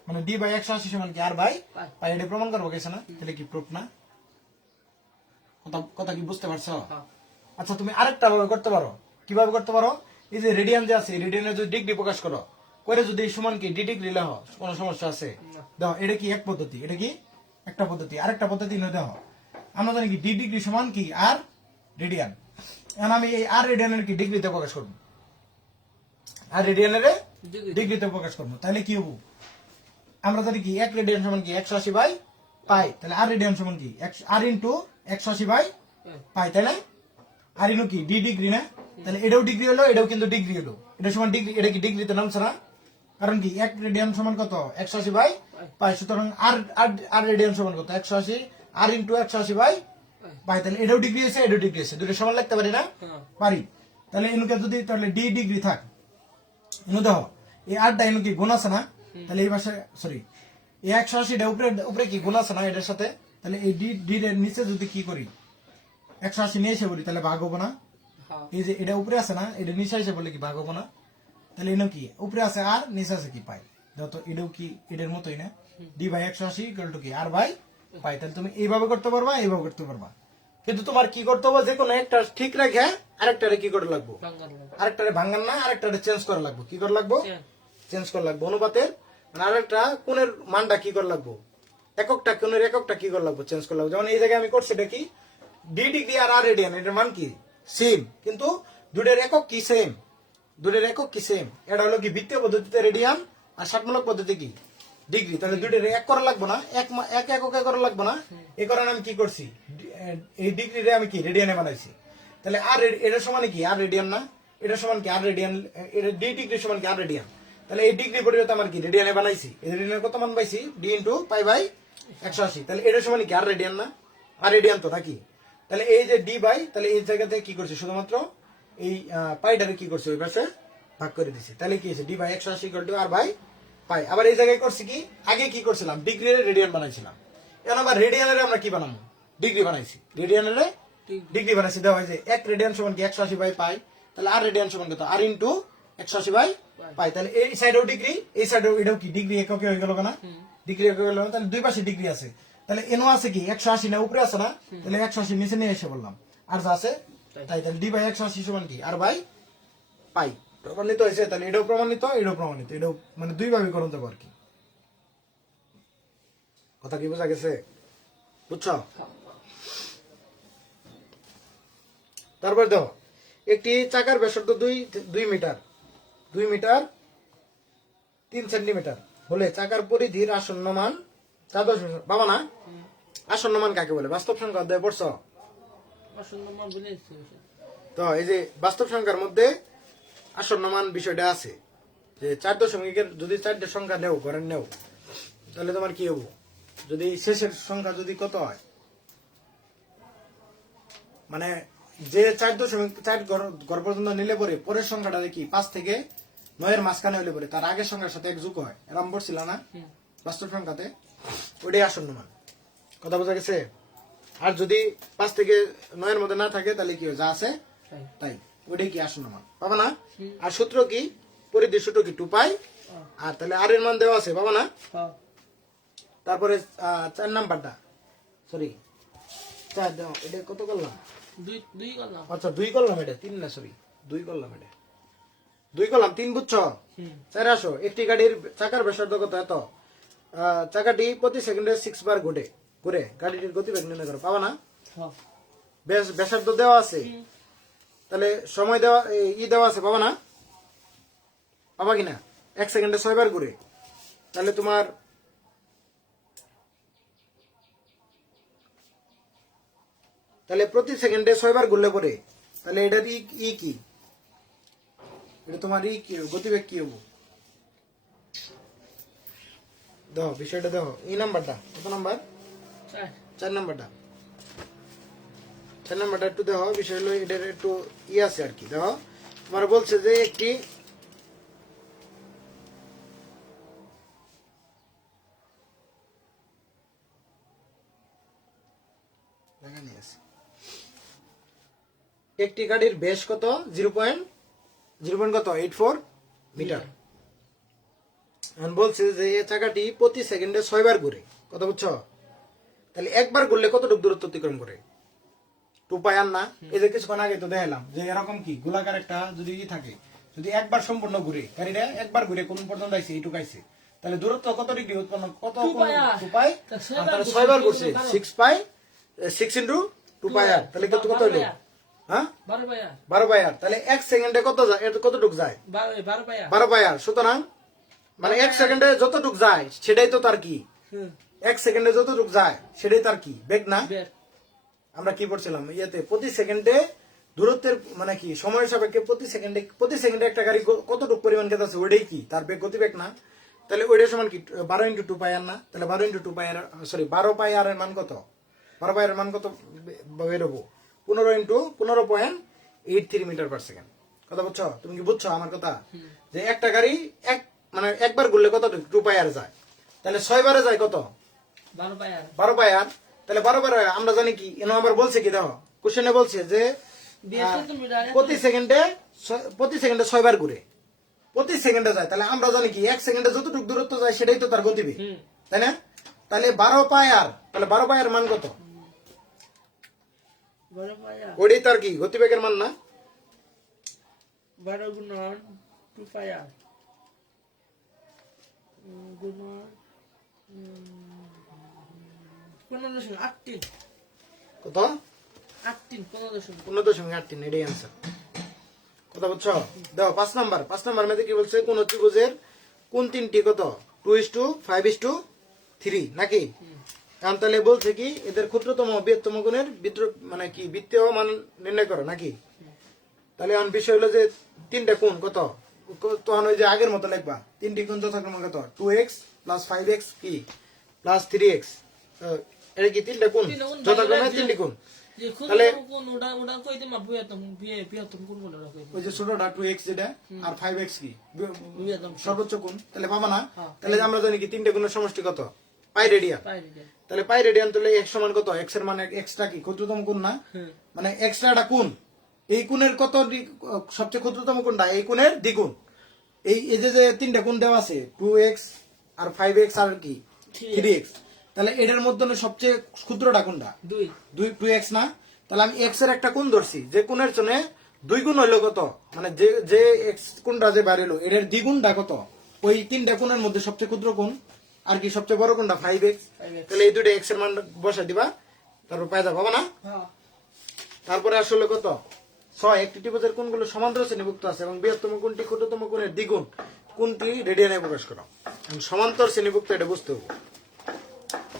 মানে ডি বাই 180 সমান কি আর বাই পাই এটা প্রমাণ করবো গেছে না তাহলে কি প্রুফ না কথা কি বুঝতে পারছো আচ্ছা তুমি আরেকটা ভাবে করতে পারো কিভাবে করতে পারো এই যে রেডিয়ান যে আছে রেডিয়ানের যদি ডিগ্রি প্রকাশ করো করে যদি সমান কি ডি ডিগ্রি লেখ কোনো সমস্যা আছে দেখো এটা কি এক পদ্ধতি এটা কি একটা পদ্ধতি আরেকটা পদ্ধতি নয় দেখো আমরা জানি কি ডি ডিগ্রি সমান কি আর রেডিয়ান এখন আমি এই আর রেডিয়ানের কি ডিগ্রিতে প্রকাশ করব আর রেডিয়ানের ডিগ্রিতে প্রকাশ করবো, তাহলে কি হবো? আমরা জানি কি 1 রেডিয়ান সমান কি 180 বাই পাই, তাহলে আর রেডিয়ান সমান কি আর ইন্টু 180 বাই পাই, তাই না? আর ইনু কি ডি ডিগ্রি না, তাহলে এটাও ডিগ্রি হলো, এটাও কিন্তু ডিগ্রি হলো, এটা সমান ডিগ্রি, এটা কি ডিগ্রিতে নামছে না? কারণ কি 1 রেডিয়ান সমান কত 180 বাই পাই, সুতরাং আর রেডিয়ান সমান কত 180 আর ইন্টু 180 বাই পাই, তাহলে এটাও ডিগ্রি আছে, এটাও ডিগ্রি আছে, দুটো সমান লিখতে পারি না? পারি। তাহলে এনুকে যদি তাহলে ডি ডিগ্রি থাক, এনু দেখো এই আরটা এনু কি গুণ আছে না, তাহলে এই পাশে সরি এই 180টা উপরে উপরে কি গুণ আছে না এটার সাথে, তাহলে এই ডি এর নিচে যদি কি করি 180 নিয়ে এসে বলি তাহলে ভাগ হবো না? এই যে এটা উপরে আছে না, এটা নিচে এসে বলে কি ভাগ হবো না? তাহলে এনো কি উপরে আছে আর নিচে আছে কি পাই, যত এটাও কি এটার মতোই না, ডি বাই 180 ইকুয়াল টু কি আর বাই পাই। তাহলে তুমি এইভাবে করতে পারবা, এইভাবে করতে পারবা, কিন্তু তোমার কি করতে হবে, যে কোনো একটা ঠিক রেখে আরেকটারে কি করে লাগবো, আরেকটারে ভাঙান না, আরেকটারে চেঞ্জ করা লাগবো, কি করে লাগবো চেঞ্জ করা লাগবো অনুপাতের, মানে আরেকটা কোণের মানটা কি করে লাগবো, এককটা কোণের এককটা কি করে লাগবো চেঞ্জ করে লাগবো। যেমন এই জায়গায় আমি করছি এটা কি ডি ডিগ্রি আর আর রেডিয়ান, এটার মান কি সেম, কিন্তু দুটোর একক কি সেম, দুটোর একক কি সেম, এটা হলো কি বৃত্তীয় পদ্ধতিতে রেডিয়ান আর ষাটমূলক পদ্ধতি কি ডিগ্রি, তাহলে দুটোর এক করা লাগবো না, এক এককে করা লাগবো না, এই কারণে আমি কি করছি এই ডিগ্রিরে আমি কি রেডিয়ানে বানাইছি। তাহলে আর এটার সমান কি আর রেডিয়ান না, এটার সমান কি আর রেডিয়ান, এটা ডি ডিগ্রি সমান কি আর রেডিয়ান, তাহলে এই ডিগ্রি পরিবর্তে আমার কি রেডিয়ানে বানাইছি, এই রেডিয়ানের কত মান পাইছি ডি ইন্টু পাই বাই 180, তাহলে এটার সমান কি আর রেডিয়ান না, আর রেডিয়ান তো নাকি, তাহলে এই যে ডি বাই, তাহলে এই জায়গাতে কি করছে শুধুমাত্র এই পাইটারে কি করছে ওই পাশে ভাগ করে দিছি, তাহলে কি হয়েছে d by 180 equal to r by pi. আবার এই জায়গায় করছি কি আগে কি করছিলাম ডিগ্রির রেডিয়ান বানাইছিলাম, এখন আবার রেডিয়ানের আমরা কি বানাবো ডিগ্রি বানাইছি, রেডিয়ানের ডিগ্রি বানাইছি, দেওয়া হয়েছে 1 রেডিয়ান সমান কি 180 বাই পাই, তাহলে আর রেডিয়ান সমান কত আর ইন্টু 180 বাই পাই, তাহলে এই সাইডেও ডিগ্রি এই সাইডেও এটাও কি ডিগ্রি এককে হয়ে গেল না, ডিগ্রি এককে হয়ে গেল না, তাহলে দুই পাশে ডিগ্রি আছে, তাহলে এনো আছে কি 180 না উপরে আছে না, তাহলে 180 নিচে নিয়ে এসে বললাম আর যা আছে তাই, তাহলে ডি বাই 180 সমান কি আর বাই পাই, প্রমাণিত হয়েছে। তাহলে এটাও প্রমাণিত, এটাও প্রমাণিত, এটাও মানে দুই ভাবে করতে দেবো আর কি, কথা কি বোঝা গেছে, বুঝছো? তারপর দেখো একটি চাকার ব্যাসার্ধ 2 মিটার 3 সেন্টিমিটার হলে চাকার পরিধির আসন্ন মান 4.5 বাবা না, আসন্ন মান কাকে বলে বাস্তব সংখ্যা অধ্যায় পড়ছো? তো এই যে বাস্তব সংখ্যার মধ্যে আসন্ন মান বিষয়টা আছে, যে 4 দশমিকের যদি 4টা সংখ্যা নেও ঘরের নেও, তাহলে তোমার কি হবো, যদি শেষের সংখ্যা যদি কত হয়, মানে যে 4.4 ঘর পর্যন্ত নিলে পরে পরের সংখ্যাটা কি 5 থেকে 9 এর মাঝখানে হলে পরে তার আগের সংখ্যার সাথে এক যোগ হয়, এরকম বলছিল না বাস্তব সংখ্যাতে, ওইটাই আসন্ন মান, কথা বোঝা গেছে? আর যদি 5 থেকে 9 এর মধ্যে না থাকে তাহলে কি যা আছে তাই, ওইটাই কি আসন্ন মান, পাবা না? আর সূত্র কি পরিধির সূত্র কি 2 পাই, আর তাহলে আর এর মান দেওয়া আছে পাবা না? তারপরে 4 নাম্বারটা সরি 4 দাও, এটা কত করলাম 2 করলাম, আচ্ছা 2 করলাম, এটা 3 না সরি 2 করলাম, এটা 2 করলাম 3 বুঝছো? 4 আসো, একটি গাড়ির চাকার ব্যাসার্ধ কত এত, চাকাটি প্রতি সেকেন্ডে 6 বার ঘুরে গাড়িটির গতিবেগ নির্ণয় করো, পাবা না? ব্যাসার্ধ দেওয়া আছে, তাহলে সময় দেওয়া দেওয়া আছে, পাবা না? পাবা কিনা? 1 সেকেন্ডে 6 বার ঘুরে, তাহলে তোমার তাহলে প্রতি সেকেন্ডে 6 বার ঘুরলে পরে তাহলে এটার কি এটা তোমার কি গতিবেগ কি হবো, দেখো বিষয়টা দেখো, এই নাম্বারটা কত নাম্বার 4 নাম্বারটা, 4 নাম্বারটা একটু দেখো, বিষয় হলো এটার একটু আছে আর কি, দেখো তোমার বলছে যে একটি একটি গাড়ির ব্যাস কত 0.84 মিটার, বলছে যে এই চাকাটি প্রতি সেকেন্ডে 6 বার ঘুরে, কথা বুঝছো? তাহলে একবার ঘুরলে কতটুকু দূরত্ব অতিক্রম করে 2 পাই, আর না এই যে কিছুক্ষণ আগে তো দেখালাম যে এরকম কি গোলাকার একটা যদি থাকে, যদি একবার সম্পূর্ণ ঘুরে গাড়িটা একবার ঘুরে কোন পর্যন্ত আইছে এইটুকু আইছে, তাহলে দূরত্ব কত ডিগ্রি উৎপন্ন কত 2 পাই, তাহলে 6 বার ঘুরছে 6 পাই 6 ইনটু 2 পাই আর, তাহলে কত হলো হ্যাঁ 12 পায়া 12 পাই আর, তাহলে 1 সেকেন্ডে কত যায়, এটা কতটুক যায় 12 পায়া 12 পাই আর। সুতরাং মানে 1 সেকেন্ডে যতটুক যায় সেটাই তো তার কি, হুম 1 সেকেন্ডে যতটুক যায় সেটাই তার কি বেগ না। বের আমরা কি পড়ছিলাম ইয়েতে, প্রতি সেকেন্ডে দূরত্বের মানে কি সময় সাপেক্ষে প্রতি সেকেন্ডে একটা গাড়ি কতটুকু পরিমাণ গেছে আছে ওইটাই কি তার বেগ, গতিবেগ না। তাহলে ওইটার সমান কি 12 × 2 পাই আর না, তাহলে 12 × 2 পাই আর, সরি 12 পাই আর এর মান কত, 12 পাই এর মান কত বেরোবো 15 × 15.83 মিটার পার সেকেন্ড। কথা বুঝছো, তুমি কি বুঝছো আমার কথা, যে একটা গাড়ি মানে একবার ঘুরলে কত 2 পাই আর যায়, তাহলে 6 বারে যায় কত 12 পায়া 12 পাই আর। তাহলে 12 বারে আমরা জানি কি এনে আবার বলছে কি দেখো কোশ্চেনে বলছে যে প্রতি সেকেন্ডে 6 বার ঘুরে, প্রতি সেকেন্ডে যায়, তাহলে আমরা জানি কি 1 সেকেন্ডে যতটুকু দূরত্ব যায় সেটাই তো তার গতিবেগ, তাই না। তাহলে 12 পাই আর, তাহলে 12 পাই আর মান কত, 12 পায়া ওটাই তার কি গতিবেগের মান না। 12 গুণন 2 পায়া গুণন 15.8 কত 18 15.8 15.83, এটাই आंसर। কথা বুঝছো, দেখো 5 নাম্বার মধ্যে কি বলছে, কোন ত্রিভুজের কোন তিনটি কত 2:5:3 নাকি। এখন তাহলে বলছে কি এদের ক্ষুদ্রতম ও বৃহত্তম কোণের মানে কি বৃত্তীয় মান নির্ণয় করো নাকি। তাহলে এখন বিষয় হলো যে তিনটা কোণ কত, তখন ওই যে আগের মতো লিখবা, তিনটি কোণ যথাক্রমে কত 2x + 5x কি + 3x, এটা কি তিনটা কোণ যথাক্রমে তিনটি কোণ। যে তাহলে ক্ষুদ্রতম কোণ ওটা কইতে মা বৃহত্তম কোণ বলে ওটা কইতে ওই যে ছোটটা 2x যেটা আর 5x কি বৃহত্তম সর্বোচ্চ কোণ, তাহলে পাবা না। হ্যাঁ। তাহলে আমরা জানি কি তিনটে কোণের সমষ্টি কত পাই রেডিয়ান, পাইরে যায় তাহলে পাই রেডিয়ান, তাহলে x সমান কত, x এর মানে x টা কি ক্ষুদ্রতম কোণ না, হুম মানে x টা একটা কোণ, এই কোণের কত সবচেয়ে ক্ষুদ্রতম কোণটা এই কোণের দ্বিগুণ। এই যে তিনটা কোণ দেওয়া আছে 2x আর 5x আর কি 3x, তাহলে এটার মধ্যে সবচেয়ে ক্ষুদ্রটা কোনটা 2 2x না। তাহলে আমি x এর একটা কোণ ধরছি, যে কোণের জন্য 2 গুণ হইলো কত, মানে যে x কোণটা যে বাইরে এলো এটার দ্বিগুণটা কত, ওই তিনটা কোণের মধ্যে সবচেয়ে ক্ষুদ্র কোণ আর কি সবচেয়ে বড় কোণটা 5x। তাহলে এই দুটো x এর মান বসাই দিবা, তারপর পাই যাবো না। হ্যাঁ তারপরে আসলে কত 6, একটি ত্রিভুজের কোণগুলো সমান্তরাল শ্রেণীভুক্ত আছে এবং বৃহত্তম কোণটি ক্ষুদ্রতম কোণের দ্বিগুণ, কোণটি রেডিয়ানে প্রকাশ করো। সমান্তর শ্রেণীভুক্ত এটা বুঝতে হবে।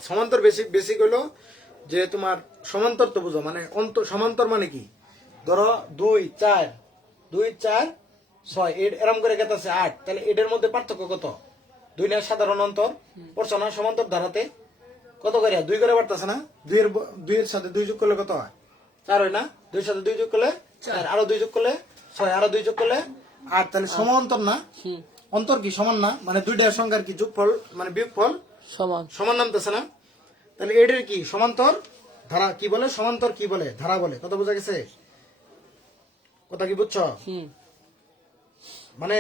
সমান্তর বেসিক হলো যে তোমার সমান্তর তো বুঝো, মানে সমান্তর মানে কি, ধরো 2 4 6 এরম করে কেটে আছে 8, তাহলে এটার মধ্যে পার্থক্য কত, 2 না সাধারণ অন্তর পড়ছো না সমান্তর ধারাতে কত করে 2 করে বাড়তেছে না, 2 এর সাথে 2 যোগ করলে কত হয় 4 হয় না, 2 এর সাথে 2 যোগ করলে 4, আরো 2 যোগ করলে 6, আরো 2 যোগ করলে 8, তাহলে সমান্তর না, অন্তর কি সমান না, মানে দুইটার সংখ্যার কি যোগফল মানে বিয়োগফল সমান নামতেছে না। তাহলে এটার কি সমান্তর ধারা কি বলে, সমান্তর কি বলে ধারা বলে, কথা বোঝা গেছে, কথা কি বুঝছো। মানে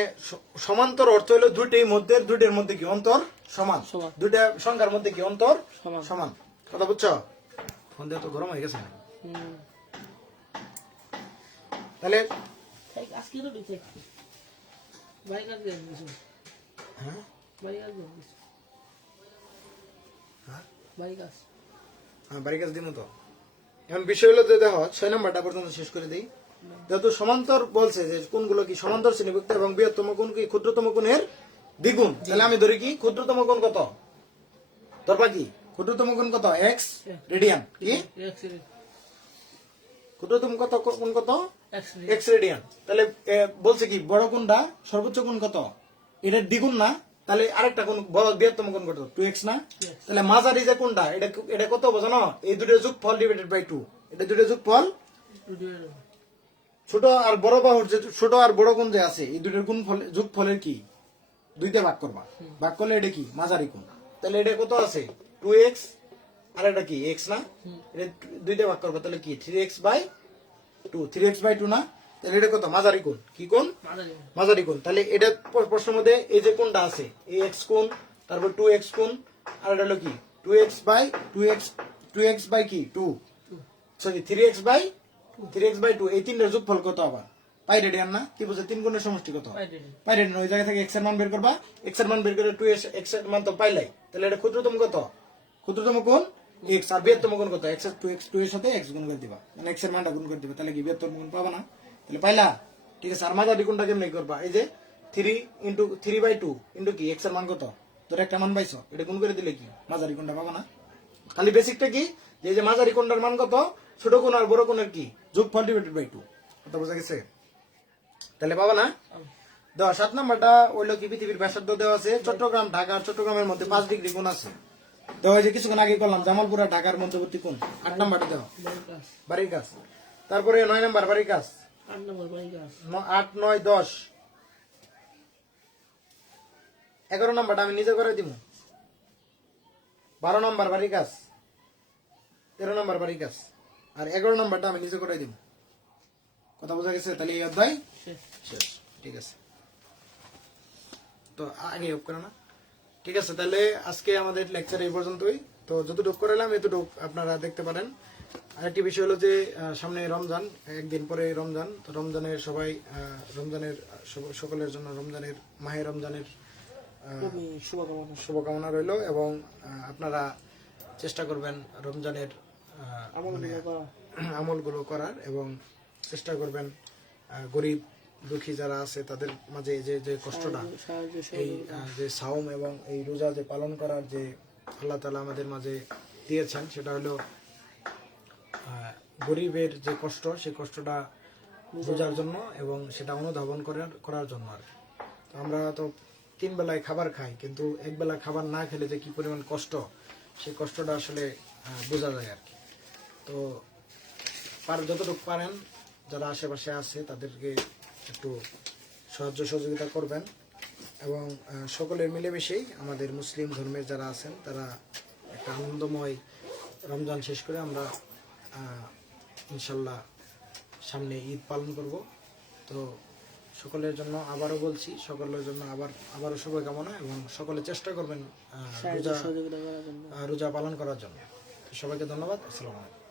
সমান্তর অর্থ হলো দুইটার মধ্যে কি অন্তর সমান, দুইটা সংখ্যার মধ্যে কি অন্তর সমান, কথা বুঝছো। ফোন দিয়ে তো গরম হয়ে গেছে। তাহলে আজকে তো দিতে বাইক আর দিয়ে দিছো হ্যাঁ বাইক আর দিয়ে দিছো বাইক আস হ্যাঁ বাড়ি কাজ দিন তো। এখন বিষয় হলো যে দেখো 6 নাম্বারটা পর্যন্ত শেষ করে দিই। যেহেতু সমান্তর বলছে যে কোনগুলো কি সমান্তর শ্রেণীভুক্ত এবং বৃহত্তম কোণ কি ক্ষুদ্রতম কোণের দ্বিগুণ, তাহলে আমি ধরি কি ক্ষুদ্রতম কোণ কত, ধরবা কি ক্ষুদ্রতম কোণ কত x রেডিয়ান, কি ক্ষুদ্রতম কত কোণ কত x রেডিয়ান। তাহলে বলছে কি বড় কোণটা সর্বোচ্চ কোণ কত, এটার দ্বিগুণ না, তাহলে আরেকটা কোণ বৃহত্তম কোণ কত 2x না। তাহলে মাঝারি যে কোণটা এটা কত বোঝো না, এই দুটোর যোগফল ডিভাইডেড বাই 2, এটা দুটোর যোগফল। ছোট আর বড় বাহুর যে ছোট আর বড় কোণ যে আছে এই দুটোর গুণফল যোগফলের কি 2 দিয়ে ভাগ করবা, ভাগ করলে এটা কি মাঝারি কোণ। তাহলে এটা কত আছে 2x আর এটা কি x না, এটা 2 দিয়ে ভাগ করবা, তাহলে কি 3x/2 না, তাহলে এটা কত মাঝারি কোণ, কি কোণ মাঝারি কোণ। তাহলে এটা প্রশ্নের মধ্যে এই যে কোণটা আছে এই x কোণ, তারপর 2x কোণ, আর এটা হলো কি 2x/2 সরি 3x/2, এই তিনটার যোগফল কত আবার পাই রেডিয়ান না, কি বুঝে 3 গুণের সমষ্টি কত পাই রেডিয়ান। ওই জায়গা থেকে x এর মান বের করবা, x এর মান বের করে 2x এর মান তো পাইলাই, তাহলে এটা ক্ষুদ্রতম কত ক্ষুদ্রতম কোণ এক্স আর বৃহত্তম গুণ কত এক্স টু এর সাথে এক্স গুণ করে দিবা মানে এক্স এর মানটা গুণ করে দিবা তাহলে কি বৃহত্তম গুণ পাবা না তাহলে পাইলা ঠিক আছে আর মাঝারি গুণটা কেমনে করবা এই যে 3 ইন্টু 3/2 ইন্টু কি এক্স এর মান কত তোর একটা মান পাইছো এটা গুণ করে দিলে কি মাঝারি কোণটা পাবা না খালি বেসিকটা কি যে এই যে মাঝারি কোণটার মান কত ছোট কোণ আর বড় কোণের কি যোগফল ডিভাইডেড বাই 2 কথা বোঝা গেছে তাহলে পাবা না দেওয়া 7 নাম্বারটা হইলো কি পৃথিবীর ব্যাসার্ধ দেওয়া আছে চট্টগ্রাম ঢাকা আর চট্টগ্রামের মধ্যে 5 ডিগ্রি কোণ আছে দেওয়া যে কিছুক্ষণ আগে করলাম জামালপুর আর ঢাকার মধ্যবর্তী কোণ 8 নাম্বারটা দেওয়া বাড়ির কাজ তারপরে 9 নাম্বার বাড়ির কাজ 8 নম্বর বাড়ি গাছ 8 9 10 11 নাম্বারটা আমি নিজে করে দিব 12 নাম্বার বাড়ির কাজ 13 নাম্বার বাড়ির কাজ আর 11 নাম্বারটা আমি নিজে করে দিব কথা বোঝা গেছে তাহলে এই অধ্যায় শেষ ঠিক আছে তো আগে হোক করে না ঠিক আছে তাহলে আজকে আমাদের লেকচার এই পর্যন্তই তো যতটুকু করালাম এতটুকু আপনারা দেখতে পারেন আরেকটি বিষয় হলো যে সামনে রমজান একদিন পরে রমজান তো রমজানের সবাই রমজানের সকলের জন্য রমজানের মাহে রমজানের শুভকামনা রইল এবং আপনারা চেষ্টা করবেন রমজানের মানে আমলগুলো করার এবং চেষ্টা করবেন গরিব দুঃখী যারা আছে তাদের মাঝে যে যে কষ্টটা এই যে সাওম এবং এই রোজা যে পালন করার যে আল্লাহ তাআলা আমাদের মাঝে দিয়েছেন সেটা হলো গরিবের যে কষ্ট সেই কষ্টটা বোঝার জন্য এবং সেটা অনুধাবন করার জন্য আর কি। তো আমরা তো 3 বেলায় খাবার খাই কিন্তু এক বেলা খাবার না খেলে যে কি পরিমাণ কষ্ট সেই কষ্টটা আসলে বোঝা যায় আর কি তো যতটুকু পারেন যারা আশেপাশে আছে তাদেরকে একটু সাহায্য সহযোগিতা করবেন এবং সকলের মিলেমিশেই আমাদের মুসলিম ধর্মের যারা আছেন তারা একটা আনন্দময় রমজান শেষ করে আমরা ইনশাল্লাহ সামনে ঈদ পালন করব তো সকলের জন্য আবারও বলছি সকলের জন্য আবারও শুভকামনা এবং সকলে চেষ্টা করবেন রোজা পালন করার জন্য সবাইকে ধন্যবাদ আসসালামু আলাইকুম